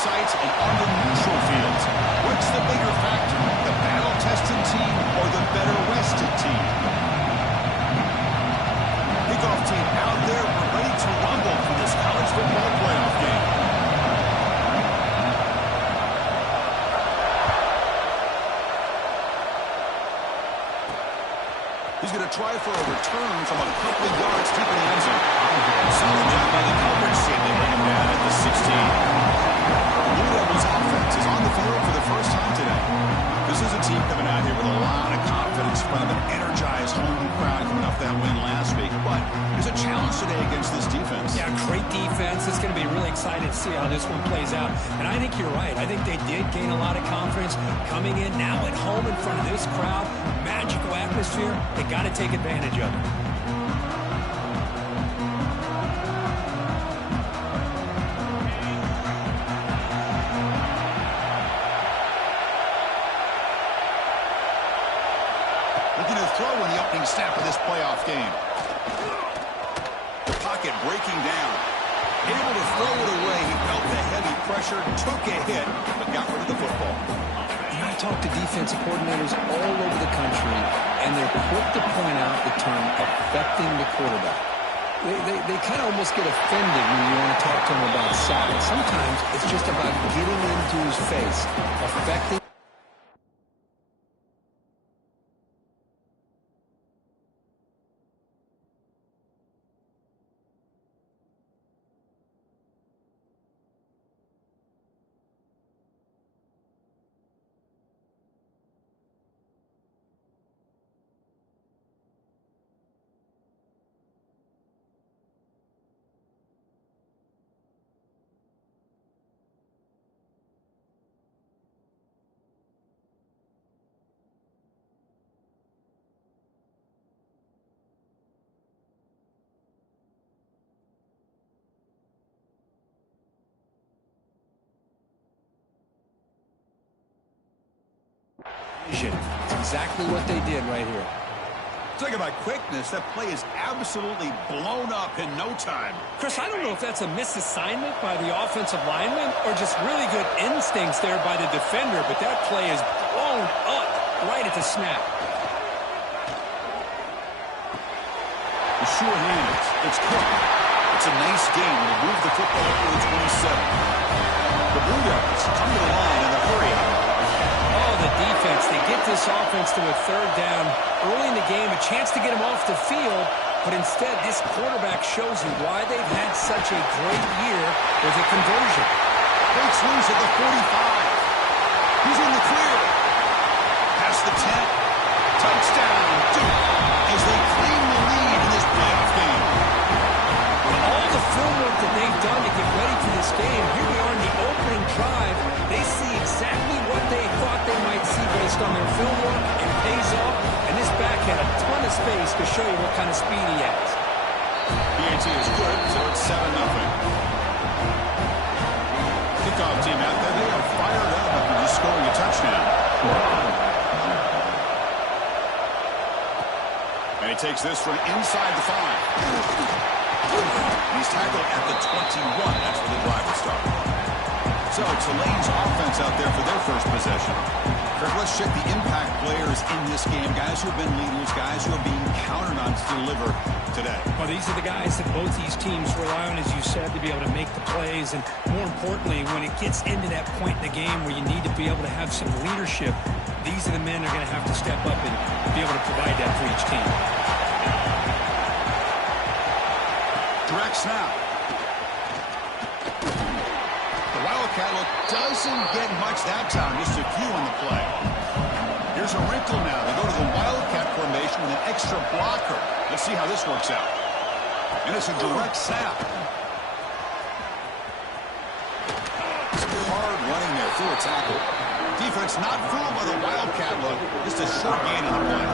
sites and on the neutral fields. What's the bigger factor, the battle-tested team or the better-rested team? Kickoff team out there, we're ready to rumble for this college football playoff game. He's going to try for a return from a couple of yards deep in the end zone. Solid job by the coverage team. They bring him down at the 16. The Blue Devils offense is on the field for the first time today. This is a team coming out here with a lot of confidence in front of an energized home crowd coming off that win last week. But there's a challenge today against this defense. Yeah, great defense. It's going to be really exciting to see how this one plays out. And I think you're right. I think they did gain a lot of confidence coming in now at home in front of this crowd. Magical atmosphere. They got to take advantage of it. Looking to throw in the opening snap of this playoff game. The pocket breaking down. Able to throw it away. He felt the heavy pressure, took a hit, but got rid of the football. I talk to defensive coordinators all over the country, and they're quick to point out the term affecting the quarterback. They kind of almost get offended when you want to talk to them about size. Sometimes it's just about getting into his face, affecting. It's exactly what they did right here. Talking about quickness, that play is absolutely blown up in no time. Chris, I don't know if that's a misassignment by the offensive lineman or just really good instincts there by the defender, but that play is blown up right at the snap. The sure hands. It's Cook. It's a nice game to move the football up to the 27. The Blue Devils come to the line in a hurry. Oh, the defense. They get this offense to a third down early in the game, a chance to get him off the field, but instead this quarterback shows you why they've had such a great year with a conversion. Big swings at the 45. He's in the clear. Past the 10. Touchdown, Duke, as they claim the lead in this playoff game. With all the film work that they've done to get ready for this game, here we are in the opening drive. They see exactly what they thought they might see based on their film work. It pays off, and this back had a ton of space to show you what kind of speed he has. PAT is good, so it's 7-0. Kickoff team out there, they are fired up after just scoring a touchdown. And he takes this from inside the 5. He's tackled at the 21. That's where the drive will start. So Tulane's offense out there for their first possession. Kirk, let's check the impact players in this game. Guys who have been leaders, guys who are being counted on to deliver today. Well, these are the guys that both these teams rely on, as you said, to be able to make the plays. And more importantly, when it gets into that point in the game where you need to be able to have some leadership, these are the men that are going to have to step up and be able to provide that for each team. Direct snap. The Wildcat look doesn't get much that time, just a few on the play. Here's a wrinkle now. They go to the Wildcat formation with an extra blocker. Let's see how this works out. And it's a direct snap. Some hard running there through a tackle. Defense not fooled by the Wildcat look. Just a short gain on the play.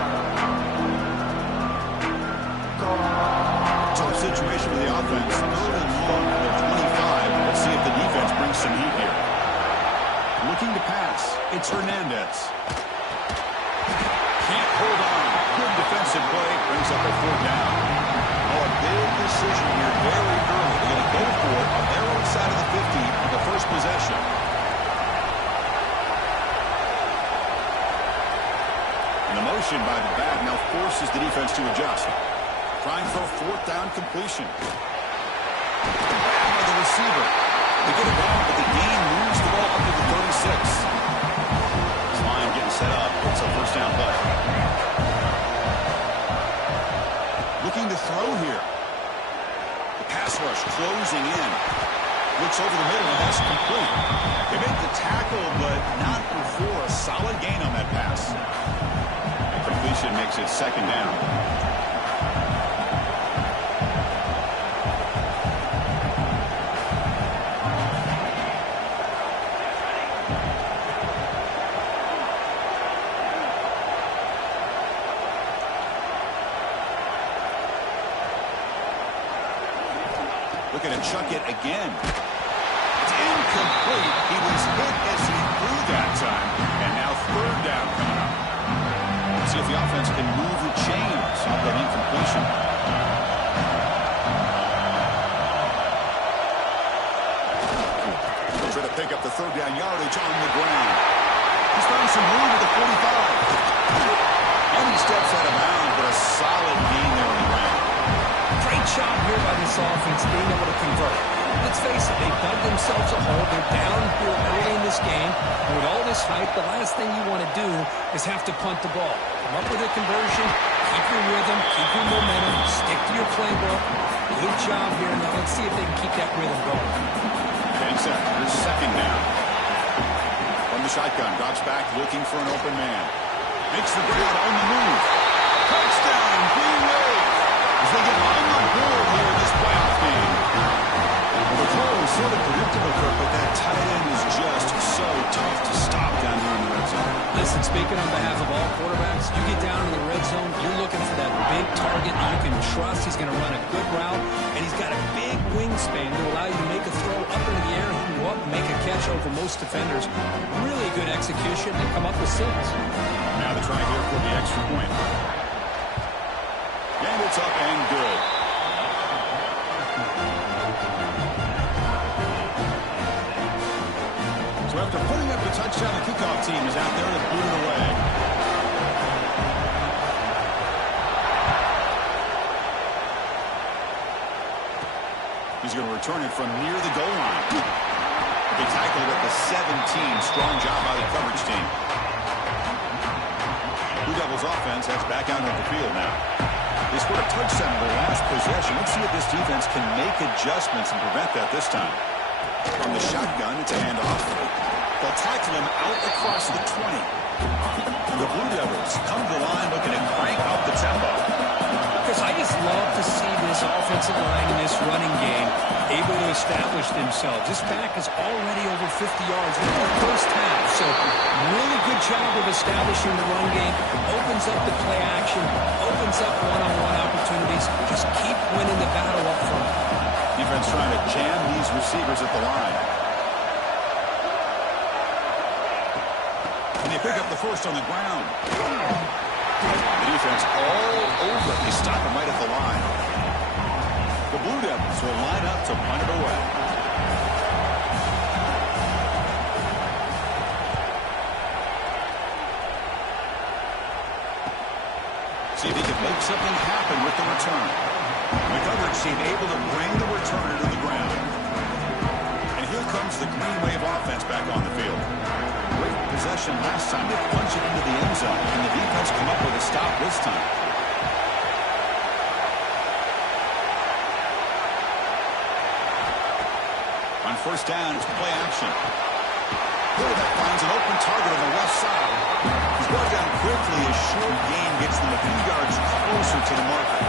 Tough situation for the offense. Third and long at their 25. Let's see if the defense brings some heat here. Looking to pass. It's Hernandez. Can't hold on. Good defensive play. Brings up a 4th down. Oh, a big decision here very early. They're going to go for it on their own side of the 50 for the first possession. 4th down completion. By the receiver. They get it down, but the gain moves the ball up to the 36. This line getting set up. It's a 1st down play. Looking to throw here. The pass rush closing in. Looks over the middle, and that's complete. They make the tackle, but not before a solid gain on that pass. And completion makes it 2nd down. Looking to chuck it again. It's incomplete. He was hit as he threw that time. And now 3rd down coming up. Let's see if the offense can move the chains off that incompletion. They'll try to pick up the 3rd down yardage on the ground. He's found some room at the 45. And he steps out of bounds, but a solid gain there on the ground. Great job here by this offense being able to convert. Let's face it, they dug themselves a hole. They're down here early in this game. And with all this hype, the last thing you want to do is have to punt the ball. Come up with a conversion, keep your rhythm, keep your momentum, stick to your playbook. Good job here. Now let's see if they can keep that rhythm going. 10 seconds, 2nd down. From the shotgun, drops back looking for an open man. Makes the ground on the move. Touchdown, Green Wave. As they get on the board here in this playoff game. Well, the call was sort of predictable, Kirk, but that tight end is just so tough to stop down here in the red zone. Listen, speaking on behalf of all quarterbacks, you get down in the red zone, you're looking for that big target that you can trust. He's going to run a good route, and he's got a big wingspan to allow you to make a throw up into the air. He can go up and make a catch over most defenders. Really good execution and come up with steals. Now the try here for the extra point. And it's up and good. So after putting up the touchdown, the kickoff team is out there to boot it away. He's going to return it from near the goal line. They tackled at the 17. Strong job by the coverage team. Blue Devils offense heads back out on the field now. They scored a touchdown in their last possession. Let's see if this defense can make adjustments and prevent that this time. From the shotgun, it's a handoff. They'll tackle him out across the 20. The Blue Devils come to the line looking to crank up the tempo. Because I just love to see this offensive line in this running game able to establish themselves. This back is already over 50 yards in the first half. So really good job of establishing the run game. Opens up the play action. Opens up one-on-one opportunities. Just keep winning the battle up front. Defense trying to jam these receivers at the line. And they pick up the first on the ground. The defense all over. They stop him right at the line. The Blue Devils will line up to punt it away. See if he can make something happen with the return. The coverage team able to bring the returner to the ground. And here comes the Green Wave offense back on the field. Great possession last time. They plunged it into the end zone. And the defense come up with a stop this time. On 1st down, it's play action. Quarterback finds an open target on the left side. He's brought down quickly. A short gain gets them a few yards closer to the marker.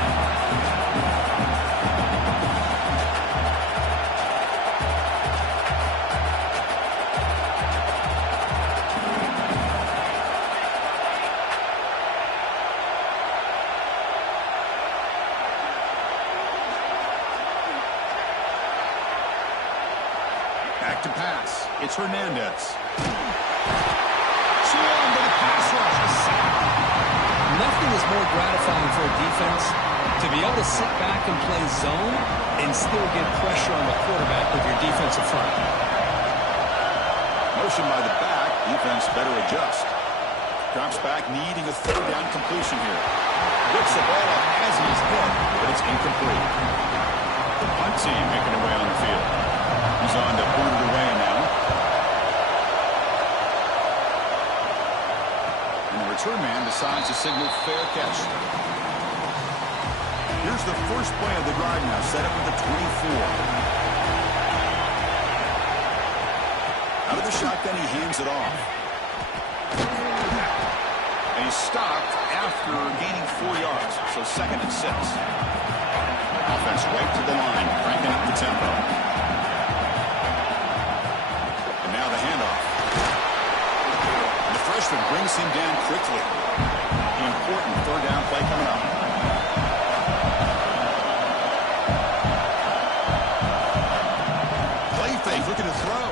Back to pass. It's Hernandez. Swung to the pass rush. A sack. Nothing is more gratifying for a defense to be able to sit back and play zone and still get pressure on the quarterback with your defensive front. Motion by the back. Defense better adjust. Drops back, needing a third down completion here. Whips the ball up as he's hit, but it's incomplete. The punt team making their way on the field. He's on to boot it away now. And the return man decides to signal fair catch. Here's the first play of the drive now, set up at the 24. Out of the shotgun, he hands it off. And he's stopped after gaining 4 yards, so 2nd and 6. Offense right to the line, cranking up the tempo. And now the handoff. And the freshman brings him down quickly. The important third down play coming up. Play fake, looking to throw.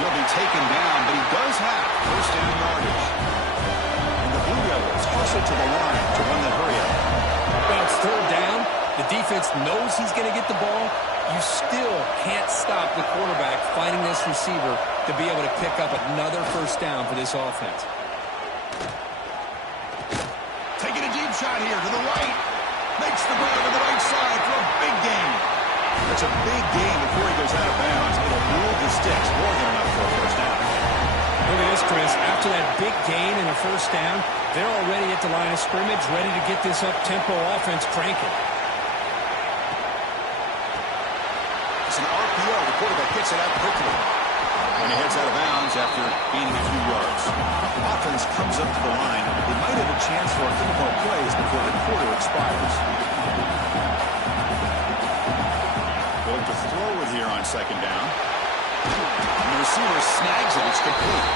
He'll be taken down, but he does have first down yardage. And the Blue Devils hustle to the line to run the hurry up. Well, it's third down. The defense knows he's going to get the ball. You still can't stop the quarterback finding this receiver to be able to pick up another first down for this offense. Taking a deep shot here to the right. Makes the grab to the right side for a big gain. That's a big gain before he goes out of bounds. It'll move the sticks more than enough for a first down. Look at this, Chris. After that big gain and a first down, they're already at the line of scrimmage, ready to get this up-tempo offense cranking. It's an RPO. The quarterback gets it out quickly. And he heads out of bounds after gaining a few yards. Offense comes up to the line. They might have a chance for a few more plays before the quarter expires. Going to throw it here on 2nd down. And the receiver snags it. It's complete.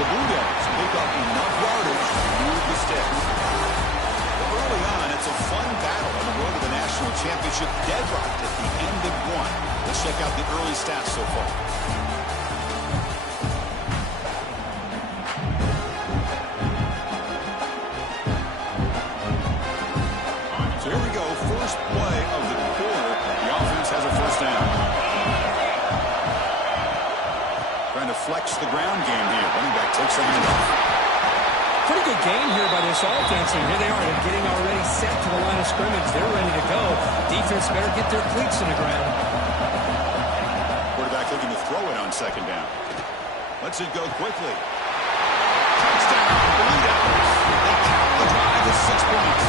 The Blue Devils pick up enough yardage to move the sticks. Early on, it's a fun battle on the road to the national championship, deadlocked at the end of 1. Let's check out the early stats so far. So here we go, first play of the quarter. The offense has a first down. Trying to flex the ground game here. Running back takes a handoff. Pretty good game here by this offense, and here they are. They're getting already set to the line of scrimmage. They're ready to go. Defense better get their cleats in the ground. Quarterback looking to throw it on 2nd down. Lets it go quickly. Touchdown, Blue Devils. They cap the drive with 6 points.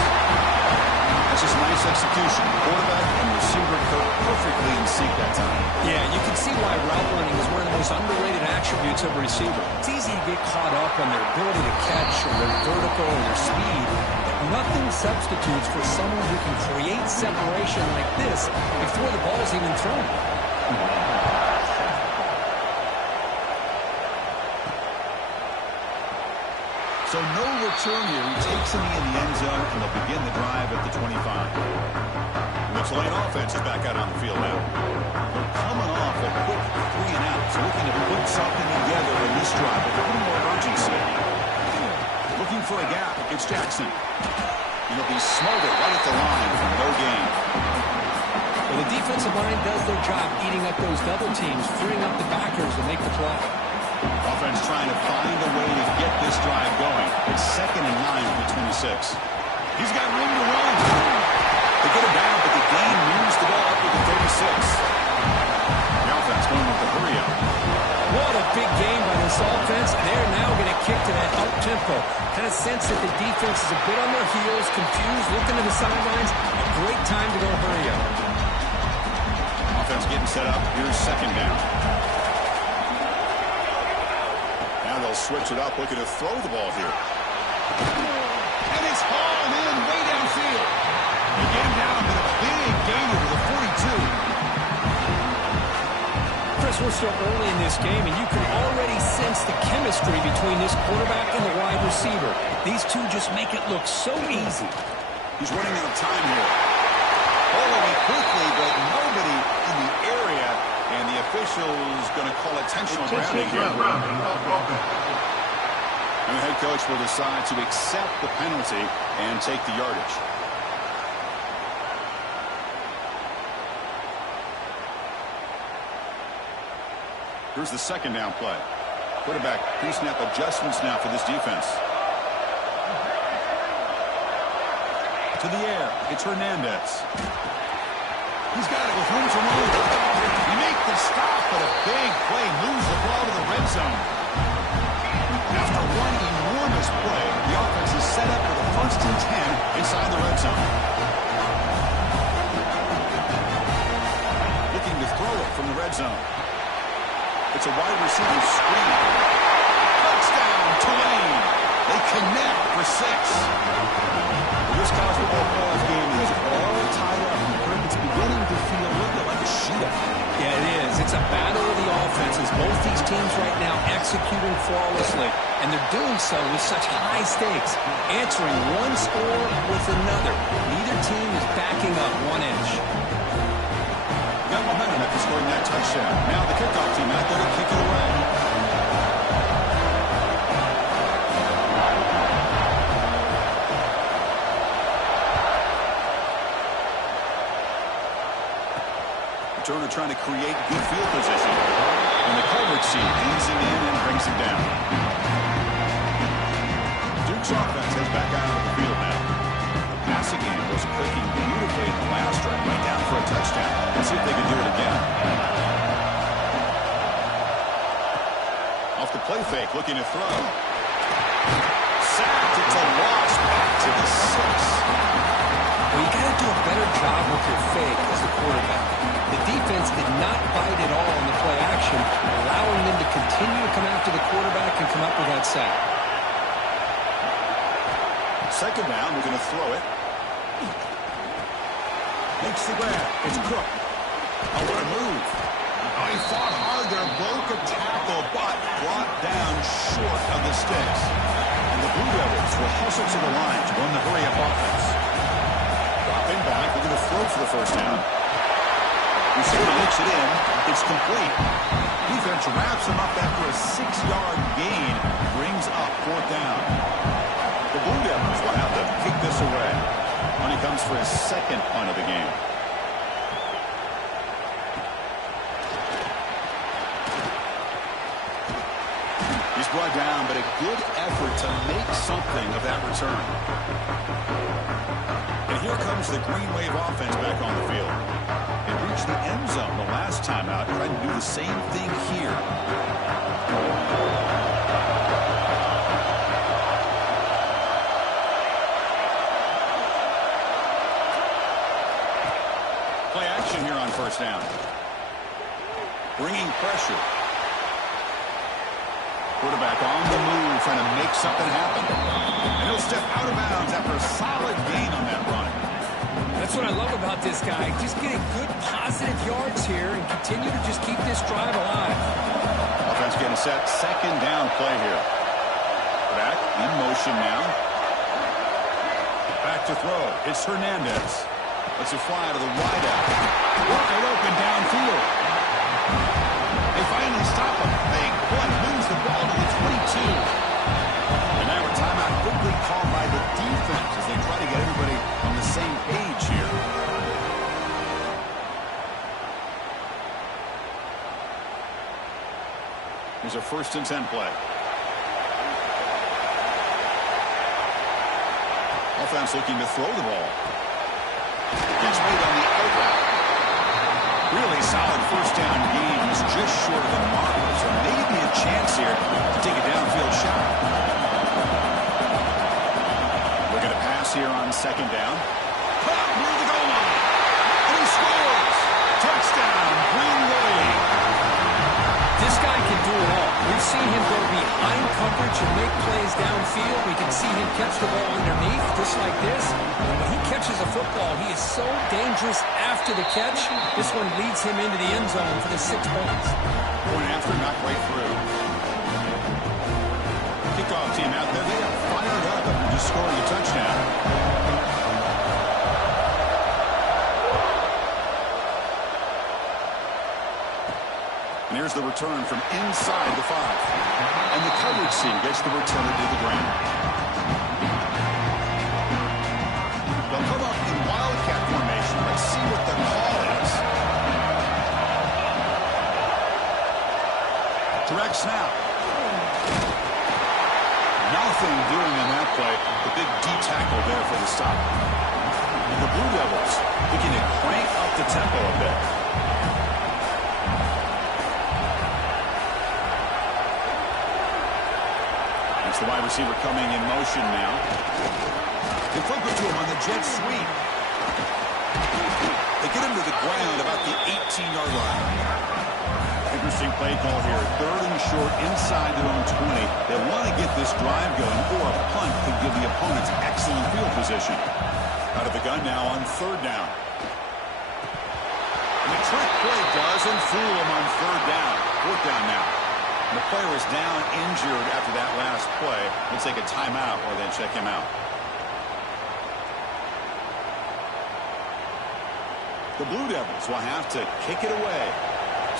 That's just nice execution. Quarterback and receiver perfectly in sync that time. Yeah, you can see why route running is one of the most underrated attributes of a receiver. It's easy to get caught up on their ability to catch or their vertical or their speed, but nothing substitutes for someone who can create separation like this before the ball's even thrown. So no return here. He takes it in the end zone, and they'll begin the drive at the 25. The Tulane offense is back out on the field now. They're coming off a quick 3 and out, so looking to put something together in this drive with a little more urgency. Looking for a gap. It's Jackson. He'll be smothered right at the line for no gain. Well, the defensive line does their job eating up those double teams, freeing up the backers to make the play. Offense trying to find a way to get this drive going. It's 2nd and 9 from the 26. He's got room to run. They get him down, but the gain moves the ball up to the 36. The offense going with the hurry up. What a big game by this offense. They're now going to kick to that up-tempo. Kind of sense that the defense is a bit on their heels, confused, looking to the sidelines. A great time to go hurry up. Offense getting set up. Here's 2nd down. Now they'll switch it up, looking to throw the ball here. And it's hauled in way downfield. They get him down with a big gainer to the 42. Chris, we're still early in this game, and you can already sense the chemistry between this quarterback and the wide receiver. These two just make it look so easy. He's running out of time here. Following quickly, but nobody in the area, and the official's going to call intentional grounding here. And the head coach will decide to accept the penalty and take the yardage. Here's the 2nd down play. Quarterback pre-snap adjustments now for this defense. To the air. It's Hernandez. He's got it with room to move. He makes the stop, but a big play moves the ball to the red zone. After one enormous play, the offense is set up for the 1st and 10 inside the red zone. Looking to throw it from the red zone. It's a wide receiver screen. Touchdown, Tulane. They connect for 6. This college football playoff game is all tied up. It's beginning to feel a little bit like a shootout. Yeah, it is. It's a battle of the offenses. Both these teams right now executing flawlessly, and they're doing so with such high stakes, answering one score with another. Neither team is backing up one inch. Got momentum after scoring that touchdown. Now the kickoff team out there to kick it away. Turner trying to create good field position. And the coverage team ends him in and brings him down. Duke's offense heads back out of the field now. The passing game was clicking beautifully in the last drive. Right down for a touchdown. Let's see if they can do it again. Off the play fake, looking to throw. Sacked. It's a loss back to the 6. Well, you got to do a better job with your fake as a quarterback. The defense did not bite at all in the play action, allowing them to continue to come after the quarterback and come up with that sack. 2nd down, we're going to throw it. Makes the grab. It's Cook. Oh, what a move. Oh, he fought hard there, broke a tackle, but brought down short of the sticks. And the Blue Devils will hustle to the line to run the hurry-up offense. Dropping back, we're going to throw for the 1st down. Receiver looks it in. It's complete. Defense wraps him up after a 6-yard gain. Brings up 4th down. The Blue Devils will have to kick this away when he comes for his 2nd punt of the game. He's brought down, but a good effort to make something of that return. And here comes the Green Wave offense back on the field. It reached the end zone the last time out. Trying to do the same thing here. Play action here on 1st down. Bringing pressure. Quarterback on the move, trying to make something happen. And he'll step out of bounds after a solid gain on that run. That's what I love about this guy. Just getting good, positive yards here and continue to just keep this drive alive. Offense getting set. 2nd down play here. Back in motion now. Back to throw. It's Hernandez. Lets it fly to the wideout. Wide open downfield. They finally stop him. Big play. Moves the ball to the 22. And now a timeout quickly called by the defense as they try to get everybody on the same page here. Here's a 1st and 10 play. Offense looking to throw the ball. Gets made on the outroute. Really solid 1st down gain. He's just short of the marker, so maybe a chance here to take a downfield shot. We're going to pass here on 2nd down. Caught near the goal line. And he scores. Touchdown, Green Wave. This guy can do it all. We've seen him go behind coverage and make plays downfield. We can see him catch the ball underneath, just like this. And when he catches a football, he is so dangerous after the catch. This one leads him into the end zone for the 6 points. Point after, not right through. Kickoff team out there. They are fired up after just scoring a touchdown. And here's the return from inside the 5. And the coverage team gets the return to the ground. They'll come up in wildcat formation. Let's see what the call is. Direct snap. nothing doing on that play. The big D tackle there for the stop. And the Blue Devils looking to crank up the tempo a bit. That's the wide receiver coming in motion now. They flip it to him on the jet sweep. They get him to the ground about the 18-yard line. Interesting play call here. 3rd and short inside their own 20. They want to get this drive going, or a punt could give the opponents excellent field position. Out of the gun now on 3rd down. And the trick play doesn't fool him on 3rd down. 4th down now. And the player is down injured after that last play. We'll take a timeout or then check him out. The Blue Devils will have to kick it away.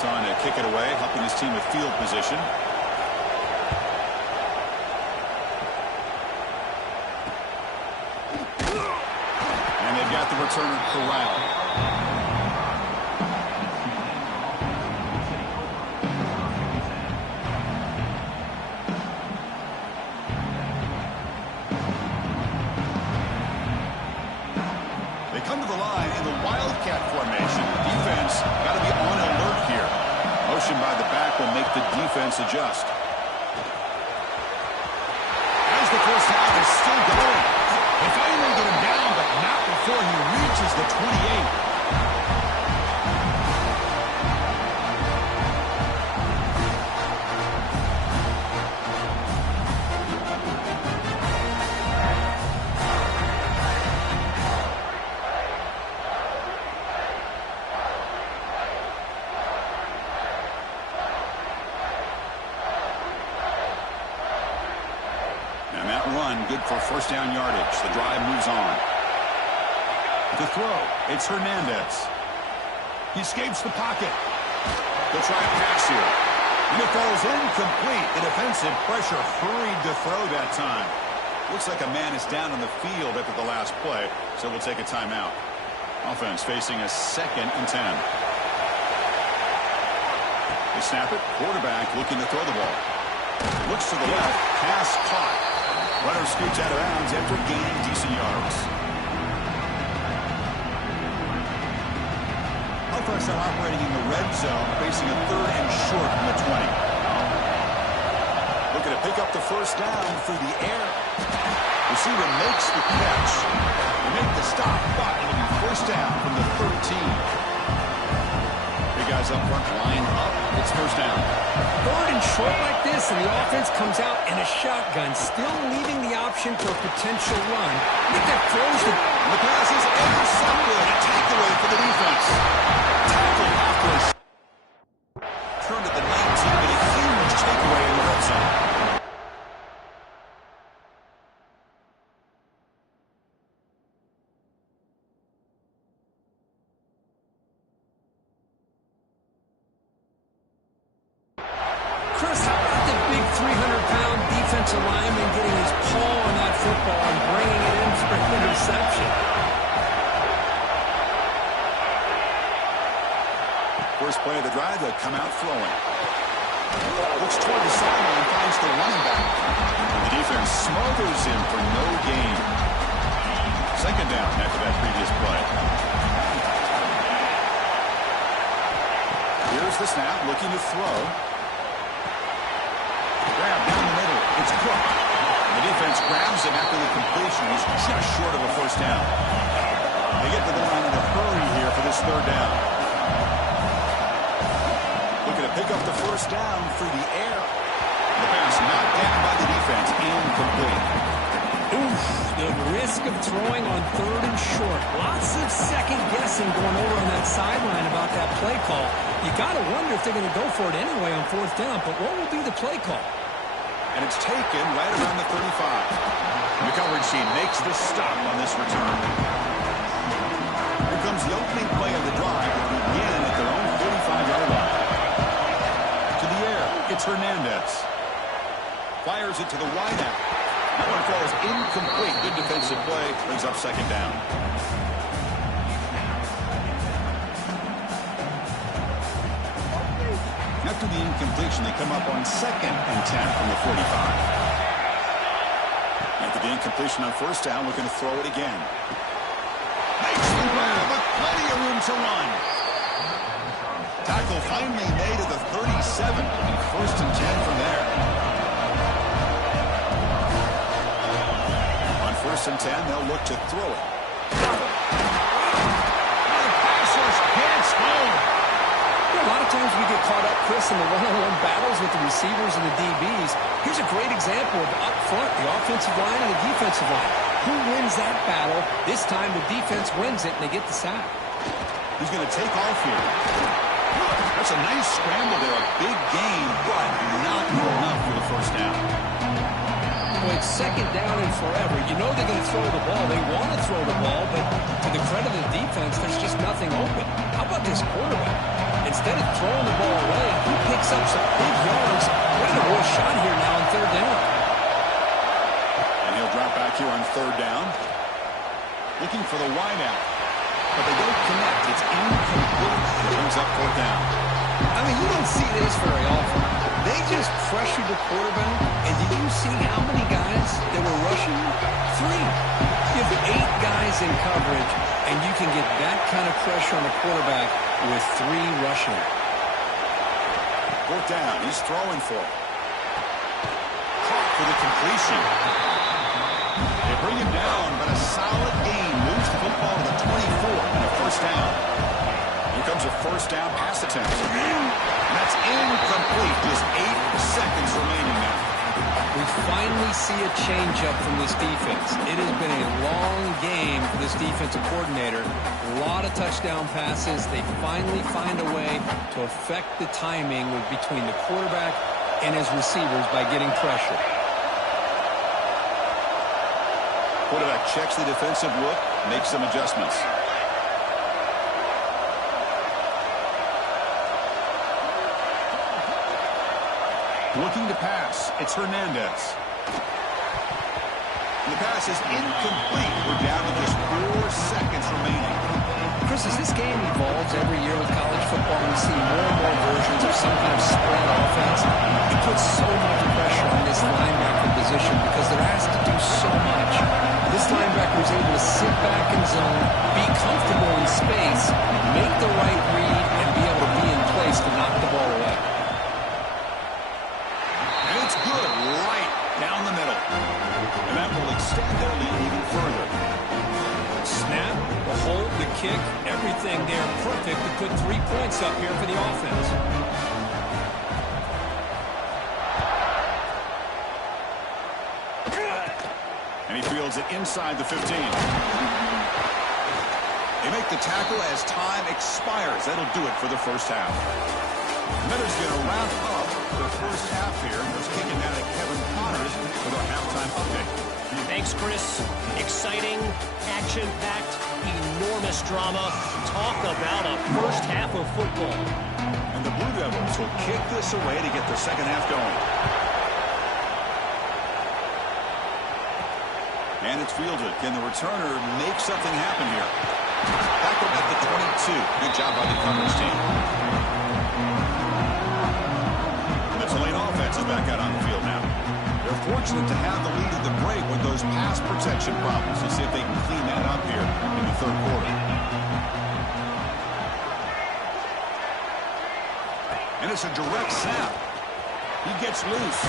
Trying to kick it away, helping his team with field position. And they've got the returner corralled. They come to the line in the Wildcat formation. Defense got to be on alert here. Motion by the back will make the defense adjust. As the first half is still going. They finally get him down, but not before he reaches the 28. Good for 1st down yardage. The drive moves on. To throw, it's Hernandez. He escapes the pocket. They'll try a pass here. And it falls incomplete. The defensive pressure hurried to throw that time. Looks like a man is down on the field after the last play, so we'll take a timeout. Offense facing a 2nd and 10. They snap it. Quarterback looking to throw the ball. Looks to the left. Pass caught. Runner scoots out of bounds after gaining decent yards. Offense now operating in the red zone, facing a 3rd and short from the 20. Looking to pick up the 1st down through the air. Receiver makes the catch. They make the stop, but it'll be 1st down from the 13. Big guys up front line up. It's 1st down. 3rd and short like this, and the offense comes out in a shotgun, still leaving the option for a potential run. Look at that throws it. The pass is intercepted. A takeaway for the defense. Tackle after a turn to the 19, but a huge takeaway in the red zone. Chris, how about the big 300-pound defensive lineman getting his paw on that football and bringing it in for an interception? First play of the drive, they'll come out throwing. Looks toward the sideline, finds the running back. And the defense smothers him for no gain. 2nd down after that previous play. Here's the snap, looking to throw. Grab down the middle. It's Cook. The defense grabs him after the completion. He's just short of a 1st down. They get to the line in a hurry here for this 3rd down. Looking to pick up the 1st down through the air. The pass knocked down by the defense. Incomplete. Oof, the risk of throwing on 3rd and short. Lots of second guessing going over on that sideline about that play call. You got to wonder if they're going to go for it anyway on 4th down, but what will be the play call? And it's taken right around the 35. The coverage team makes the stop on this return. Here comes the opening play of the drive. Will begin at their own 35-yard line. To the air, it's Hernandez. Fires it to the wideout. That one falls incomplete. Good defensive play. Brings up 2nd down. After the incompletion, they come up on 2nd and 10 from the 45. the incompletion on first down, looking to throw it again. Makes the grab with plenty of room to run. Tackle finally made at the 37. And first and 10 from there. On first and 10, they'll look to throw it. The passers can't score. A lot of times we get caught up, Chris, in the one-on-one battles with the receivers and the DBs. Here's a great example of up front, the offensive line and the defensive line. Who wins that battle? This time the defense wins it, and they get the sack. He's going to take off here. That's a nice scramble there. A big gain, but not enough for the first down. Well, it's second down and forever. You know they're going to throw the ball. They want to throw the ball, but to the credit of the defense, there's just nothing open. How about this quarterback? Instead of throwing the ball away, he picks up some big yards. Look at a real shot here now on third down. And he'll drop back here on third down. Looking for the wideout. But they don't connect. It's incomplete. It brings up fourth down. I mean, you don't see this very often. They just pressured the quarterback, and did you see how many guys that were rushing? 3. You have 8 guys in coverage, and you can get that kind of pressure on the quarterback with 3 rushing. Fourth down. He's throwing for it. Caught for the completion. They bring him down, but a solid gain moves the football to the 24 and a first down. Here comes a first down pass attempt. And that's incomplete. Just 8 seconds remaining now. We finally see a change-up from this defense. It has been a long game for this defensive coordinator. A lot of touchdown passes. They finally find a way to affect the timing between the quarterback and his receivers by getting pressure. Quarterback checks the defensive look, makes some adjustments. Looking to pass. It's Hernandez. The pass is incomplete. We're down to just 4 seconds remaining. Chris, as this game evolves every year with college football, we see more and more versions of some kind of spread offense. It puts so much pressure on this linebacker position because they're asked to do so much. This linebacker is able to sit back in zone, be comfortable in space, make the right read, and be able to be in place to knock the ball away. And it's good right down the middle. And that will extend their lead even further. Snap, the hold, the kick, everything there perfect to put 3 points up here for the offense. And he fields it inside the 15. They make the tackle as time expires. That'll do it for the first half. Miller's going to wrap up the first half here. Just kicking down at Kevin Connors with our halftime update. Thanks, Chris. Exciting, action-packed, enormous drama. Talk about a first half of football. And the Blue Devils will kick this away to get the second half going. And it's fielded. Can the returner make something happen here? Back up at the 22. Good job by the coverage team. The Tulane offense is back out on the field now. They're fortunate to have the lead at the break with those pass protection problems. Let's see if they can clean that up here in the third quarter. And it's a direct snap. He gets loose.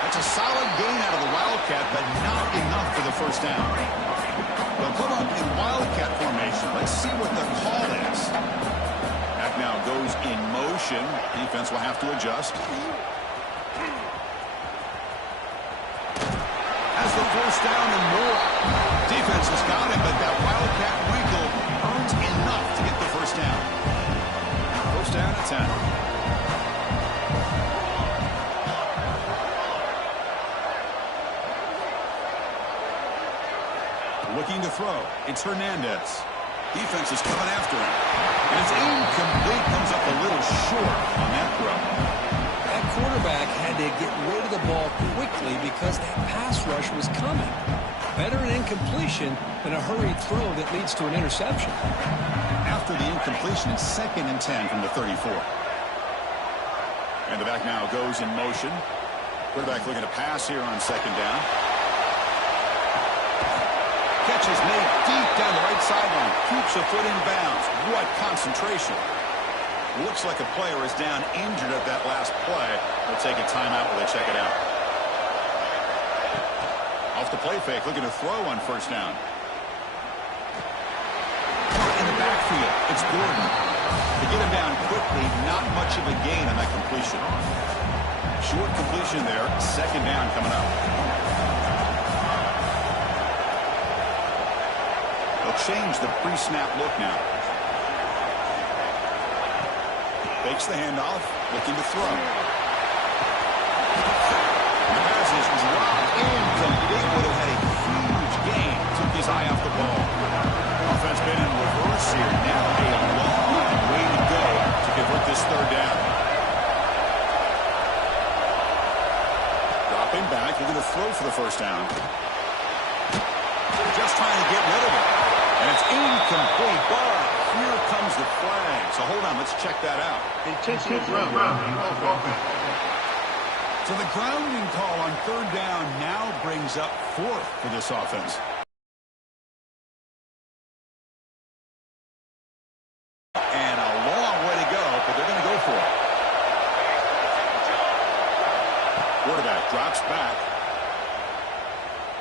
That's a solid gain out of the Wildcat, but not enough for the first down. They'll come up in Wildcat formation. Let's see what the call is. Back now goes in motion. Defense will have to adjust. Has the first down and more. Defense has got him, but that Wildcat wrinkle earns enough to get the first down. First down at 10. Looking to throw. It's Hernandez. Defense is coming after him. And it's incomplete. Comes up a little short on that throw. That quarterback had to get rid of the ball quickly because that pass rush was coming. Better an incompletion than a hurried throw that leads to an interception. After the incompletion, it's 2nd and 10 from the 34. And the back now goes in motion. Quarterback looking to pass here on 2nd down. catch is made deep down the right sideline. Keeps a foot in bounds. What concentration. Looks like a player is down injured at that last play. They'll take a timeout while they check it out. Off the play fake, looking to throw on first down. In the backfield, it's Gordon. To get him down quickly, not much of a gain on that completion. Short completion there, second down coming up. They'll change the pre-snap look now. Fakes the handoff, looking to throw. The pass is dropped incomplete. Would have had a huge gain. Took his eye off the ball. Offense been in reverse here. Now a long way to go to convert this third down. Dropping back, looking to throw for the first down. Just trying to get rid of it. And it's incomplete, but here comes the flag. So hold on, let's check that out. Intentional grounding. So the grounding call on third down now brings up fourth for this offense. And a long way to go, but they're going to go for it. Quarterback drops back.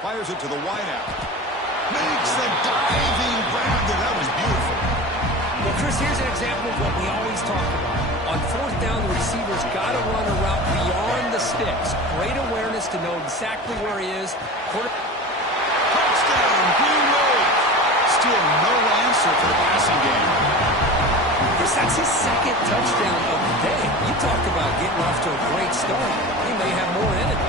Fires it to the wideout. Makes the diving grab there. That was beautiful. Well, Chris, here's an example of what we always talk about. On fourth down, the receiver's got to run a route beyond the sticks. Great awareness to know exactly where he is. Touchdown, Green Wave. Still no answer for the passing game. Chris, that's his second touchdown of the day. You talk about getting off to a great start. He may have more in it.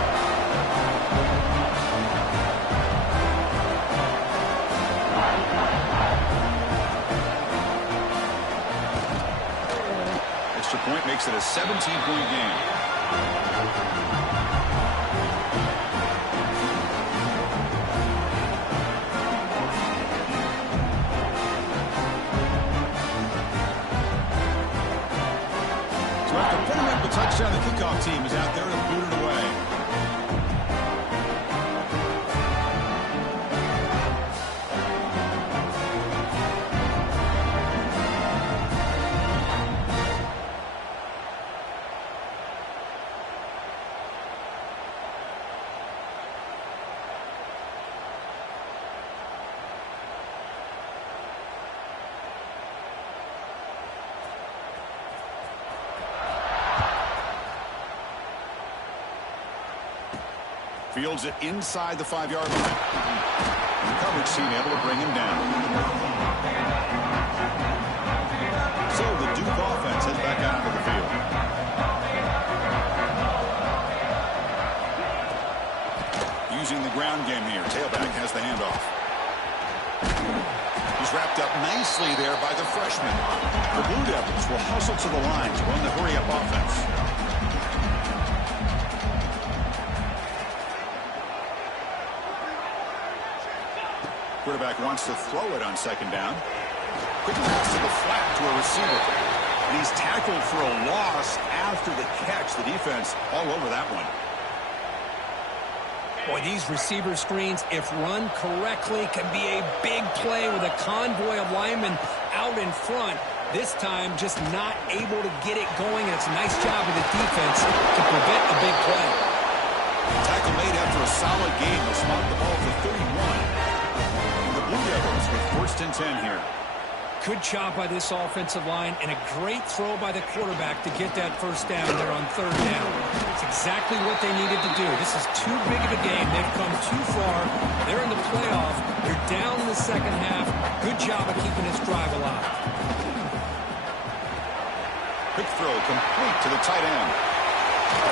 Point makes it a 17-point game. So after putting up the touchdown, the kickoff team is out there to boot it away. Fields it inside the 5-yard line. The coverage team able to bring him down. So the Duke offense heads back out onto the field. Using the ground game here. Tailback has the handoff. He's wrapped up nicely there by the freshman. The Blue Devils will hustle to the line to run the hurry-up offense. Quarterback wants to throw it on second down. Quick pass to the flat to a receiver. And he's tackled for a loss after the catch. The defense all over that one. Boy, these receiver screens, if run correctly, can be a big play with a convoy of linemen out in front. This time, just not able to get it going. And it's a nice job of the defense to prevent a big play. Tackle made after a solid game. They'll spot the ball for 31. Blue Devils with first and 10 here. Good job by this offensive line and a great throw by the quarterback to get that first down there on third down. It's exactly what they needed to do. This is too big of a game. They've come too far. They're in the playoff. They're down in the second half. Good job of keeping this drive alive. Quick throw complete to the tight end.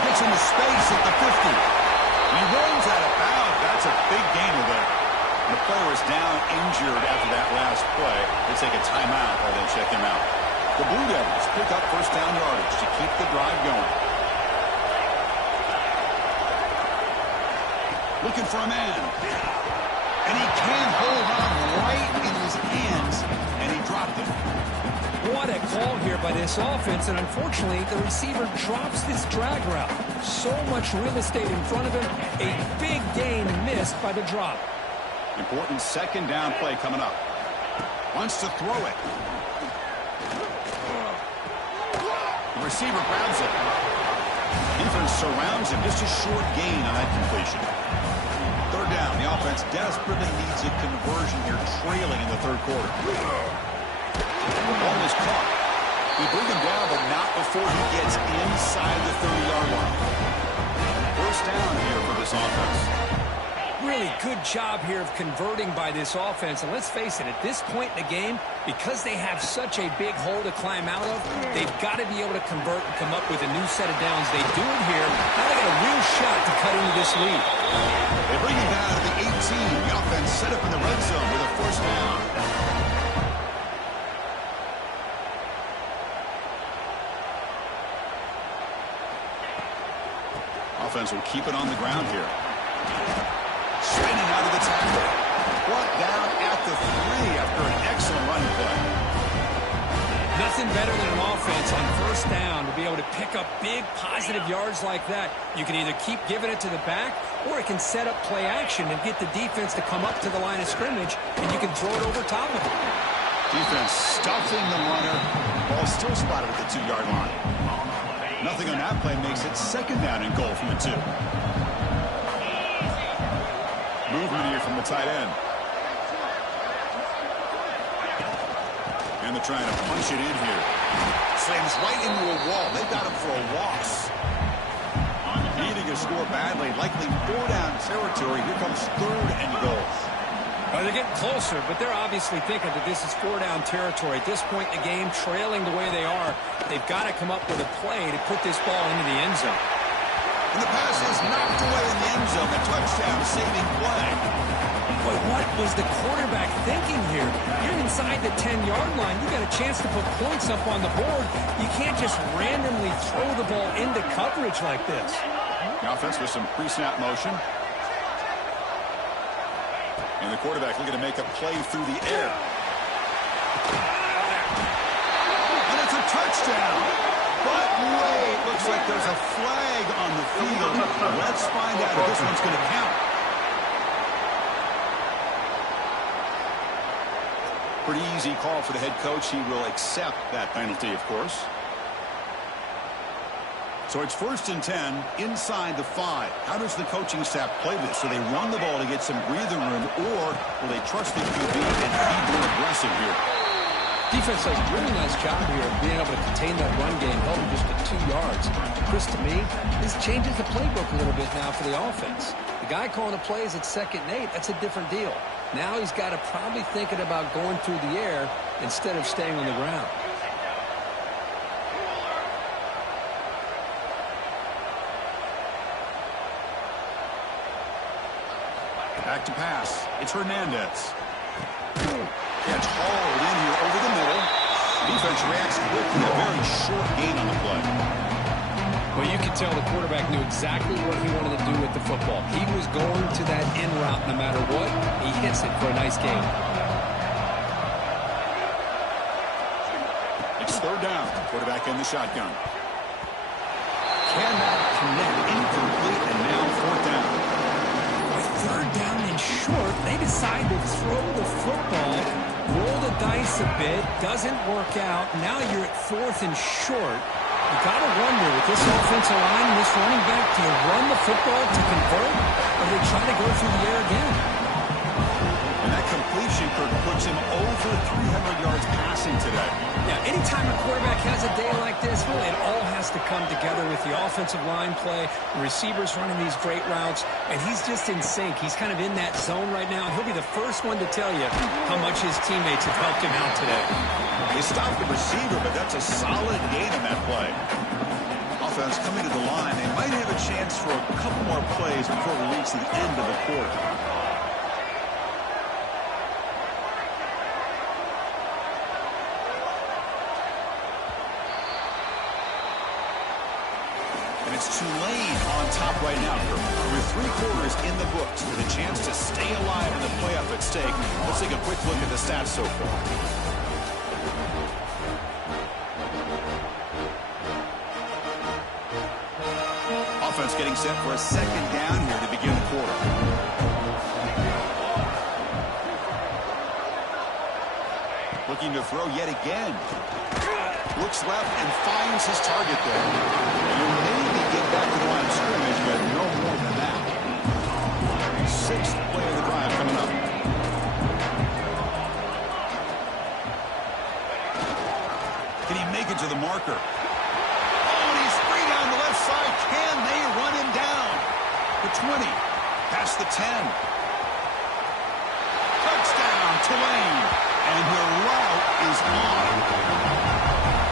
Gets into space at the 50. He rolls out of bounds. That's a big gain of that. The player is down injured after that last play. They take a timeout or they check him out. The Blue Devils pick up first down yardage to keep the drive going. Looking for a man. And he can't hold on right in his hands. And he dropped it. What a call here by this offense. And unfortunately, the receiver drops this drag route. So much real estate in front of him. A big gain missed by the drop. Important second down play coming up. Wants to throw it. The receiver grabs it. Defense surrounds him. Just a short gain on that completion. Third down. The offense desperately needs a conversion here, trailing in the third quarter. The ball is caught. We bring him down, but not before he gets inside the 30-yard line. First down here for this offense. Really good job here of converting by this offense. And let's face it, at this point in the game, because they have such a big hole to climb out of, they've got to be able to convert and come up with a new set of downs. They do it here. Now they got a real shot to cut into this lead. They bring him down to the 18. The offense set up in the red zone with a first down. Offense will keep it on the ground here. Spinning out of the tackle. Brought down at the 3 after an excellent run play. Nothing better than an offense on first down to be able to pick up big positive yards like that. You can either keep giving it to the back, or it can set up play action and get the defense to come up to the line of scrimmage, and you can throw it over top of it. Defense stuffing the runner. Ball still spotted at the 2-yard line. Nothing on that play makes it second down and goal from the 2. Movement here from the tight end. And they're trying to punch it in here. Slams right into a wall. They've got him for a loss. Needing to score badly. Likely 4-down territory. Here comes third and goal. Well, they're getting closer, but they're obviously thinking that this is 4-down territory. At this point in the game, trailing the way they are, they've got to come up with a play to put this ball into the end zone. And the pass is knocked away in the end zone. A touchdown saving play. Boy, what was the quarterback thinking here? You're inside the 10-yard line. You got a chance to put points up on the board. You can't just randomly throw the ball into coverage like this. The offense with some pre-snap motion. And the quarterback looking to make a play through the air. And it's a touchdown. But wait, looks like there's a flag on the field. Let's find out if this one's going to count. Pretty easy call for the head coach. He will accept that penalty, of course. So it's 1st and 10 inside the 5. How does the coaching staff play this? Do they run the ball to get some breathing room, or will they trust the QB and be more aggressive here? Defense does a really nice job here of being able to contain that run game, held him just to 2 yards. Chris, to me, this changes the playbook a little bit now for the offense. The guy calling the plays at 2nd and 8, that's a different deal. Now he's got to probably thinking about going through the air instead of staying on the ground. Back to pass. It's Hernandez. Gets hauled in here over the middle. Defense reacts quickly. A very short gain on the play. Well, you can tell the quarterback knew exactly what he wanted to do with the football. He was going to that in route no matter what. He hits it for a nice gain. It's 3rd down. Quarterback in the shotgun. Cannot connect. Incomplete, and now 4th down. With 3rd down and short, they decide to throw the football, roll the dice a bit, doesn't work out. Now you're at 4th and short. You got to wonder, with this offensive line and this running back, do you run the football to convert, or do they try to go through the air again? And that completion, Kirk, puts him over 300 yards passing today. Yeah, anytime a quarterback has a day like this, really it all has to come together with the offensive line play, the receivers running these great routes, and he's just in sync. He's kind of in that zone right now. He'll be the first one to tell you how much his teammates have helped him out today. They stopped the receiver, but that's a solid gain on that play. Offense coming to the line. They might have a chance for a couple more plays before we reach the end of the quarter. And it's Tulane on top right now. With 3 quarters in the books, with a chance to stay alive in the playoff at stake. Let's take a quick look at the stats so far. Offense getting set for a 2nd down here to begin the quarter. looking to throw yet again. Looks left and finds his target there. He'll maybe get back to the line of scrimmage, but no more than that. Sixth play of the drive coming up. Can he make it to the marker? Oh, and he's free down the left side. Can they run him down? The 20, past the 10. Touchdown, Tulane. And the route is on.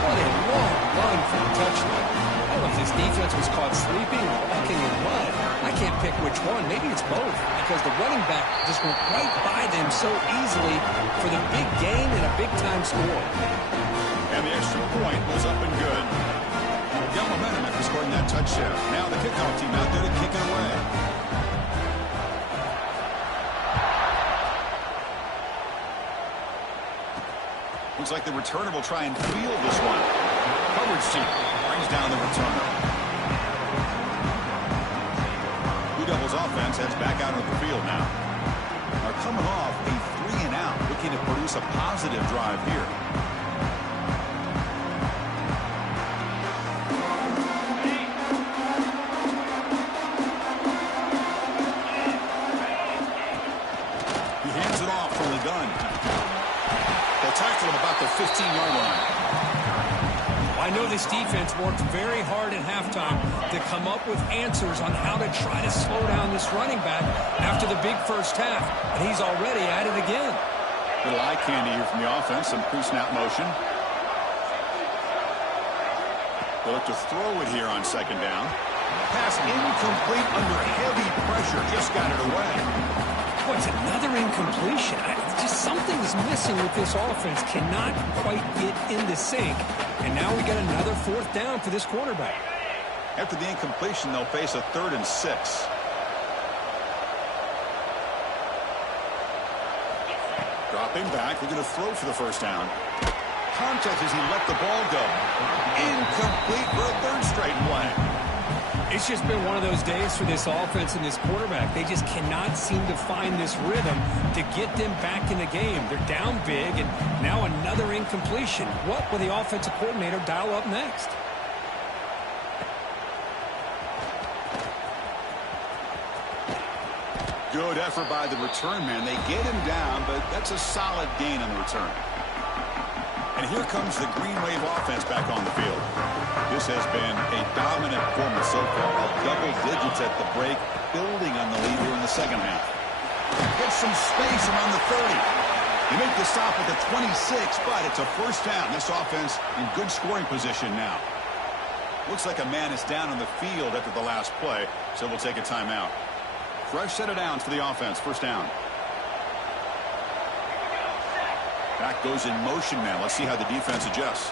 What a long run for the touchdown. I don't know if this defense was caught sleeping or walking in mud. I can't pick which one. Maybe it's both, because the running back just went right by them so easily for the big gain and a big-time score. And the extra point was up and good. Got momentum after scoring that touchdown. Now the kickoff team out there to kick it away. Looks like the returner will try and field this one. Coverage team brings down the returner. Blue Devils offense heads back out of the field now. Are coming off a 3-and-out, looking to produce a positive drive here. He hands it off from the gun. They'll tackle him about the 15-yard line. I know this defense worked very hard at halftime to come up with answers on how to try to slow down this running back after the big first half. And he's already at it again. Little eye candy here from the offense. Some pre-snap motion. They'll look to throw it here on second down. Pass incomplete under heavy pressure. Just got it away. What's another incompletion? Just something's missing with this offense. Cannot quite get into sync. And now we got another fourth down for this quarterback. After the incompletion, they'll face a 3rd and 6. Dropping back. They're going to throw for the first down. Contact as he let the ball go. Incomplete for a 3rd straight play. It's just been one of those days for this offense and this quarterback. They just cannot seem to find this rhythm to get them back in the game. They're down big, and now another incompletion. What will the offensive coordinator dial up next? Good effort by the return man. They get him down, but that's a solid gain on the return. And here comes the Green Wave offense back on the field. This has been a dominant performance so far. Double digits at the break, building on the lead here in the second half. Gets some space around the 30. They make the stop at the 26, but it's a first down. This offense in good scoring position now. Looks like a man is down on the field after the last play, so we'll take a timeout. Fresh set of downs for the offense. First down. Back goes in motion now. Let's see how the defense adjusts.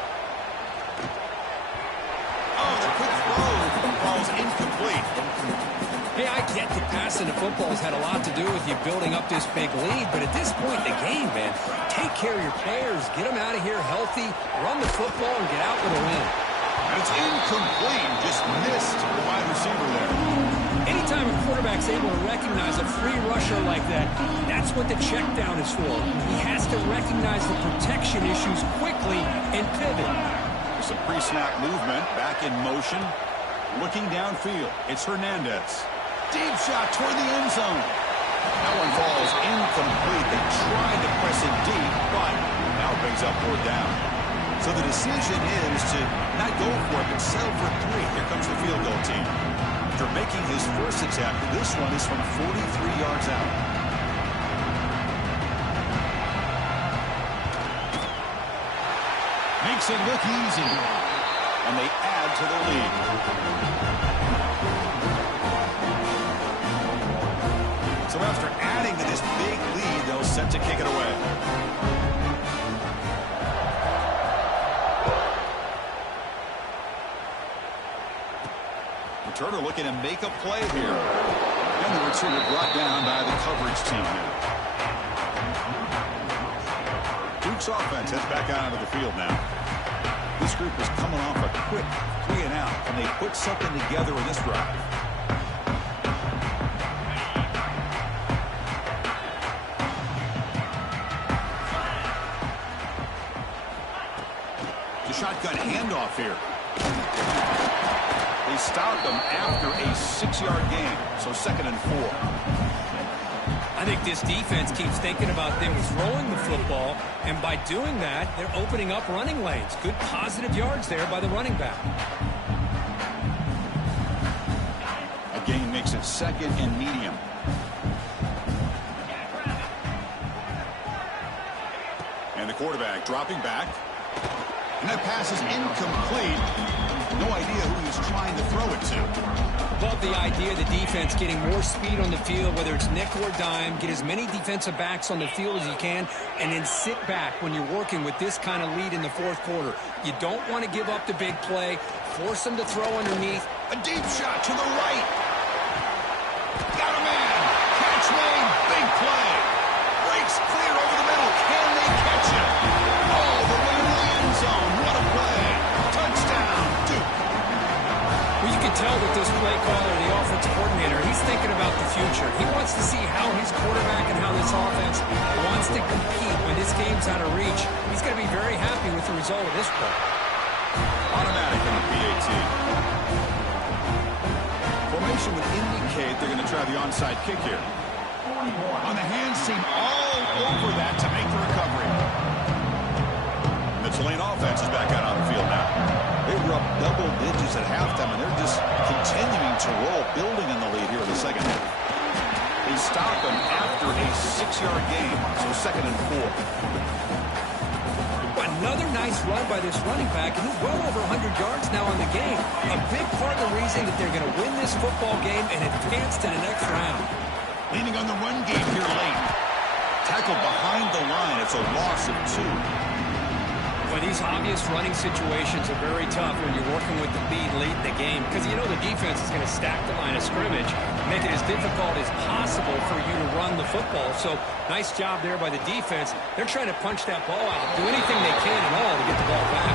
Oh, the quick throw. Ball's incomplete. Hey, I get that passing the football has had a lot to do with you building up this big lead, but at this point in the game, man, take care of your players. Get them out of here healthy, run the football, and get out with a win. And it's incomplete. Just missed the wide receiver there. Anytime a quarterback's able to recognize a free rusher like that, that's what the check down is for. He has to recognize the protection issues quickly and pivot. There's some pre-snap movement, back in motion. Looking downfield, it's Hernandez. Deep shot toward the end zone. That one falls incomplete. They tried to press it deep, but now it brings up 4th down. So the decision is to not go for it, but settle for 3. Here comes the field goal team. After making his first attempt, this one is from 43 yards out. Makes it look easy. And they add to the lead. So after adding to this big lead, they'll set to kick it away. Returner looking to make a play here. And the returner brought down by the coverage team now. Duke's offense heads back out onto the field now. This group is coming off a quick 3-and-out, and they put something together in this drive. shotgun handoff here. They stopped him after a 6-yard gain, so 2nd and 4. I think this defense keeps thinking about them throwing the football, and by doing that, they're opening up running lanes. Good positive yards there by the running back. A gain makes it 2nd and medium. And the quarterback dropping back. And that pass is incomplete. No idea who he was trying to throw it to. Love the idea of the defense getting more speed on the field, whether it's nickel or dime, get as many defensive backs on the field as you can, and then sit back when you're working with this kind of lead in the 4th quarter. You don't want to give up the big play, force them to throw underneath. A deep shot to the right. Got a man. Catch made. Big play. Breaks clear over the middle. Can they catch it? All the way to the end zone. What a play. Touchdown, Duke. Well, you can tell that this play caller, the offensive coordinator, he's thinking about the future. He wants to see how his quarterback and how this offense wants to compete when this game's out of reach. He's going to be very happy with the result of this play. Automatic on the PAT. Formation would indicate they're going to try the onside kick here. On the hands team, all over that to make the recovery. And the Tulane offense is back out on the field now. They were up double digits at halftime, and they're just continuing to roll, building in the lead here in the 2nd half. They stopped them after a 6-yard gain, so 2nd and 4. Another nice run by this running back, and he's well over 100 yards now in the game. A big part of the reason that they're going to win this football game and advance to the next round. Leaning on the run game here late. Tackled behind the line. It's a loss of 2. Well, these obvious running situations are very tough when you're working with the lead late in the game, because you know the defense is going to stack the line of scrimmage, make it as difficult as possible for you to run the football. So nice job there by the defense. They're trying to punch that ball out, do anything they can at all to get the ball back.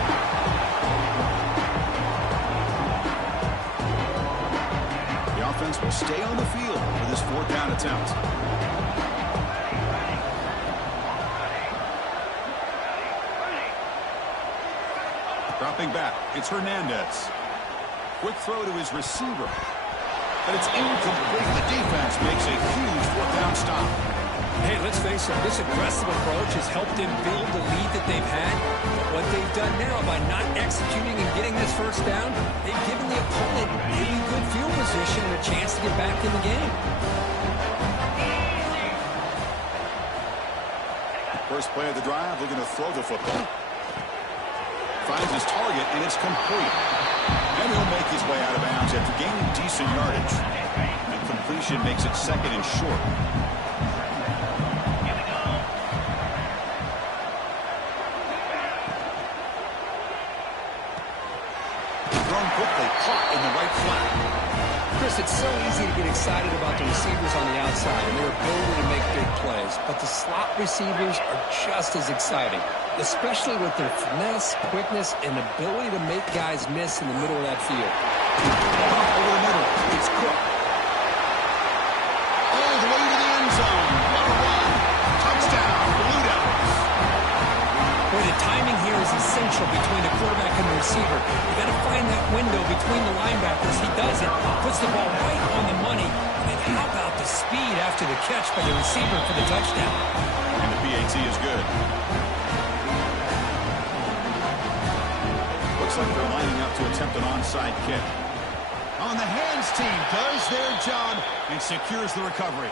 The offense will stay on the field for this 4th down attempt. Dropping back, it's Hernandez. Quick throw to his receiver. But it's incomplete. The defense makes a huge 4th down stop. Hey, let's face it, this aggressive approach has helped them build the lead that they've had. But what they've done now by not executing and getting this 1st down, they've given the opponent really good field position and a chance to get back in the game. First play of the drive, looking to throw the football. Finds his target, and it's complete. And he'll make his way out of bounds after gaining decent yardage. And completion makes it 2nd and short. Thrown quickly, caught in the right flat. Chris, it's so easy to get excited about the receivers on the outside and their ability to make big plays, but the slot receivers are just as exciting, especially with their finesse, quickness, and ability to make guys miss in the middle of that field. Over the middle, it's Cook. All the way to the end zone. What a run. Touchdown, Blue Devils. Boy, the timing here is essential between the quarterback and the receiver. You got to find that window between the linebackers. He does it, puts the ball right on the money. And how about the speed after the catch by the receiver for the touchdown? And the PAT is good. Looks like they're lining up to attempt an onside kick. On the hands team does their job and secures the recovery.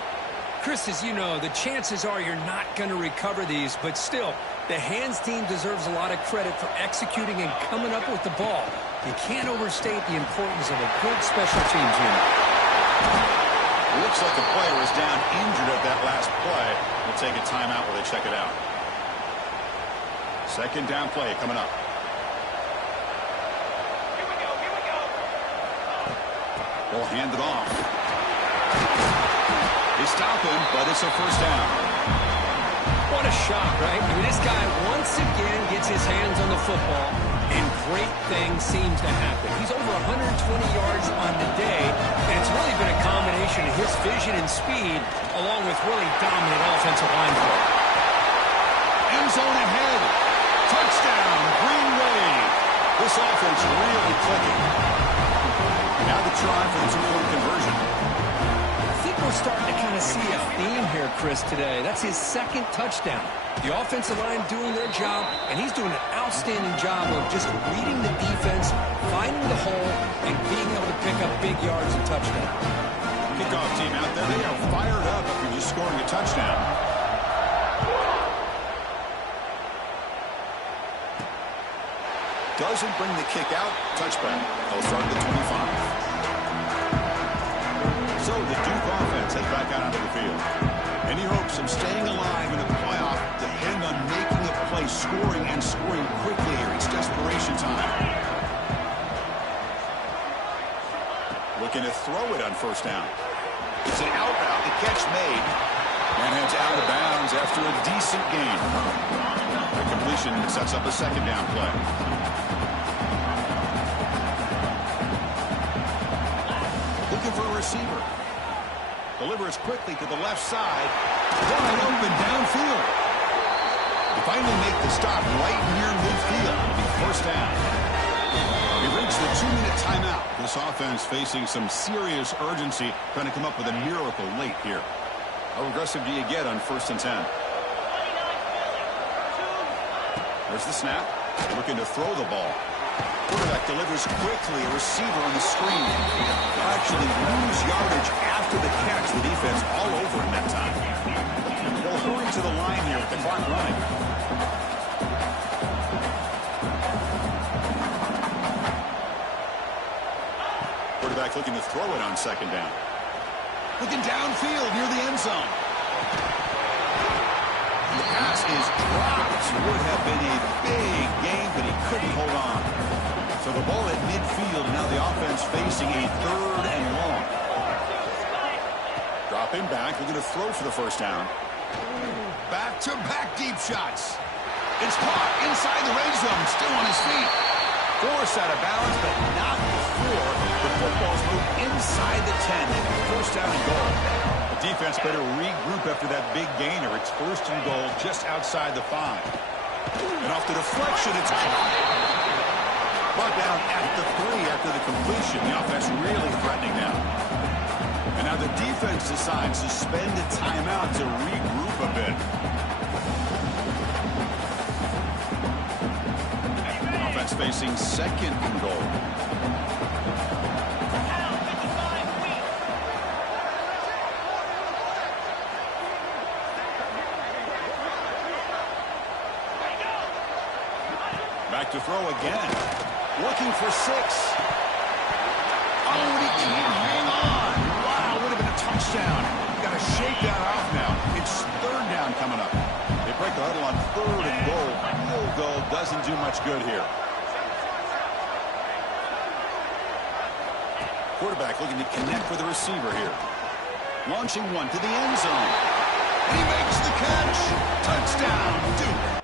Chris, as you know, the chances are you're not going to recover these, but still, the hands team deserves a lot of credit for executing and coming up with the ball. You can't overstate the importance of a good special teams unit. Looks like the player is down injured at that last play. We'll take a timeout while they check it out. 2nd down play coming up. Ball handed off. They stop him, but it's a 1st down. What a shot, right? I mean, this guy once again gets his hands on the football, and great things seem to happen. He's over 120 yards on the day, and it's really been a combination of his vision and speed, along with really dominant offensive line play. End zone ahead. Touchdown, Green Wave. This offense really clicking. Now the try for the two-point conversion. I think we're starting to kind of see a theme here, Chris, today. That's his second touchdown. The offensive line doing their job, and he's doing an outstanding job of just reading the defense, finding the hole, and being able to pick up big yards and touchdowns. Kickoff team out there, they are fired up after just scoring a touchdown. Doesn't bring the kick out. Touchback. They'll start at the 25. So the Duke offense heads back out onto the field. Any hopes of staying alive in the playoff depend on making a play, scoring and scoring quickly here. It's desperation time. Looking to throw it on first down. It's an out route. The catch made. And heads out of bounds after a decent gain. The completion sets up a second down play. Looking for a receiver. Delivers quickly to the left side. Wide open downfield. They finally make the stop right near midfield. It'll be first down. We reach the 2-minute timeout. This offense facing some serious urgency, trying to come up with a miracle late here. How aggressive do you get on 1st and 10? There's the snap. Looking to throw the ball. Quarterback delivers quickly. A receiver on the screen. They'll actually lose yardage after the catch. The defense all over him that time. They'll hurry to the line here with the clock running. Quarterback looking to throw it on second down. Looking downfield near the end zone. The pass is dropped. Would have been a big gain, but he couldn't hold on. So the ball at midfield, and now the offense facing a 3rd and long. Dropping back, looking to throw for the first down. Back-to-back deep shots. It's caught inside the red zone, still on his feet. Forced out of bounds, but not before the football's moved inside the 10. First down and goal. The defense better regroup after that big gainer. It's 1st and goal just outside the 5. And off the deflection, it's caught. Brought down at the 3 after the completion. The offense really threatening now. And now the defense decides to spend a timeout to regroup a bit. Offense facing 2nd and goal. Back to throw again. Looking for 6. Oh, and he can't hang on. Wow, would have been a touchdown. Got to shake that off now. It's 3rd down coming up. They break the huddle on 3rd and goal. Field goal doesn't do much good here. Quarterback looking to connect with the receiver here. Launching one to the end zone. And he makes the catch. Touchdown, Duke.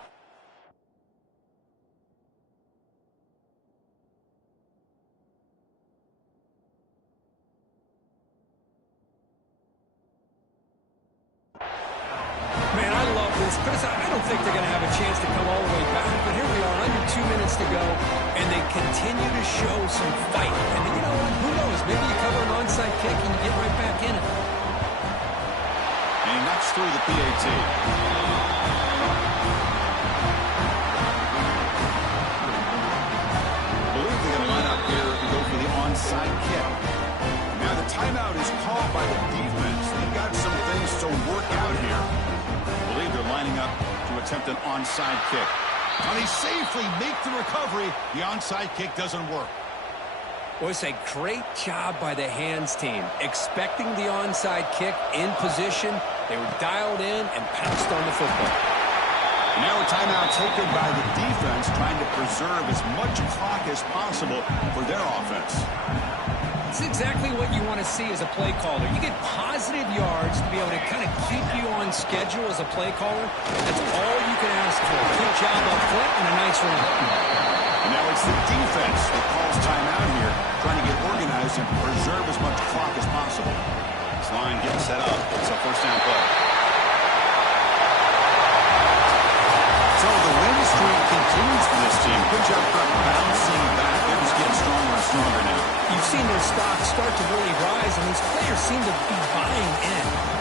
Chris, I don't think they're going to have a chance to come all the way back, but here we are, under 2 minutes to go, and they continue to show some fight. And you know what? Who knows? Maybe you cover an onside kick and you get right back in it. And he knocks through the PAT. I believe they're going to line up here and go for the onside kick. Now the timeout is called by the defense. They've got some things to work out here. I believe they're lining up to attempt an onside kick. Now they safely make the recovery. The onside kick doesn't work. Well, it's a great job by the hands team. Expecting the onside kick in position, they were dialed in and pounced on the football. Now a timeout taken by the defense, trying to preserve as much clock as possible for their offense. It's exactly what you want to see as a play caller. You get positive yards to be able to kind of keep you on schedule as a play caller. That's all you can ask for. Good job up front and a nice run. And now it's the defense that calls timeout here, trying to get organized and preserve as much clock as possible. This line getting set up. It's a first down play. So the win streak continues for this team. Good job bouncing seen their stocks start to really rise, and these players seem to be buying in.